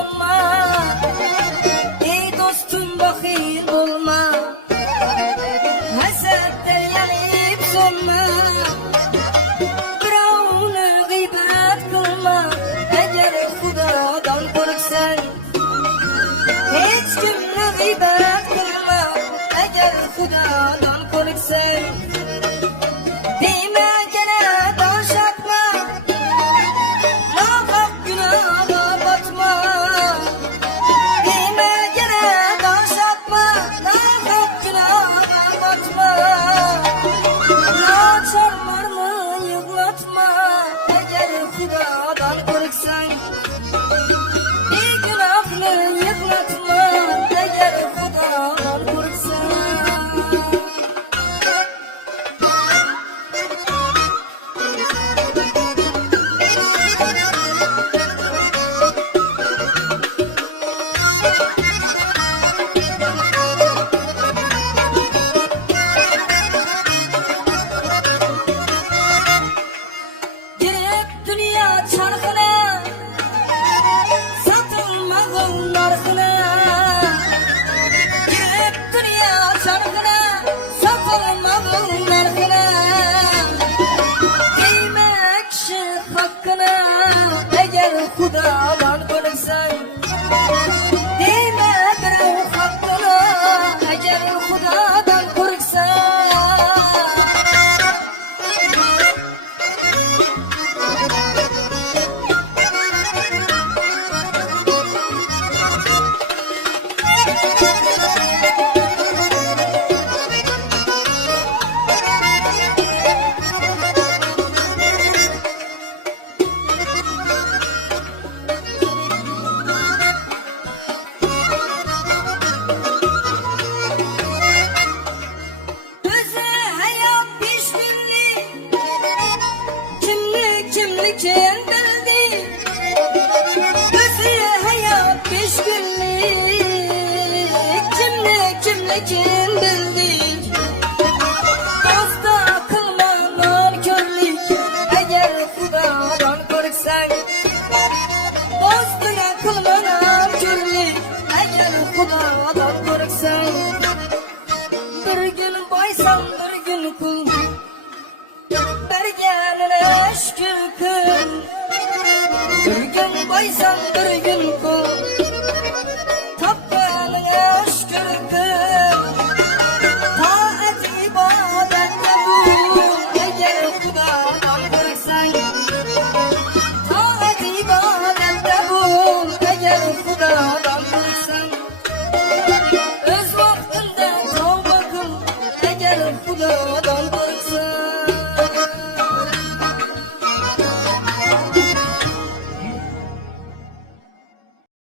sonma. Ey dostum bakil olma, hasetler yanıp sonma. Birovni g'iybat qilma, agar Xudodan qo'rqsang. Hech kimni g'iybat qilma, agar Xudodan qo'rqsang. Xudodan qo'rqsang, ey gunohni yig'latma, agar Xudodan qo'rqsang. Xudodan qo'rqsang, deyma birov haqqini, agar Xudodan qo'rqsang. Kim bildi, o'zi hayot 5 kunlik. Kimni kim bildi, do'stda qilma nonko'rlik, agar Xudodan qo'rqsang. Do'stga qilma nonko'rlik, agar Xudodan qo'rqsang. Bir kun boysan, bir kun qul, berganini shukr qil. Bir gün boysan, bir gün qul, topganini shukr qil. Toat ibodatda bul, agar Xudodan qo'rqsang. Toat ibodatda bul, agar Xudodan qo'rqsang. O'z vaqtida tavba qil, agar Xudodan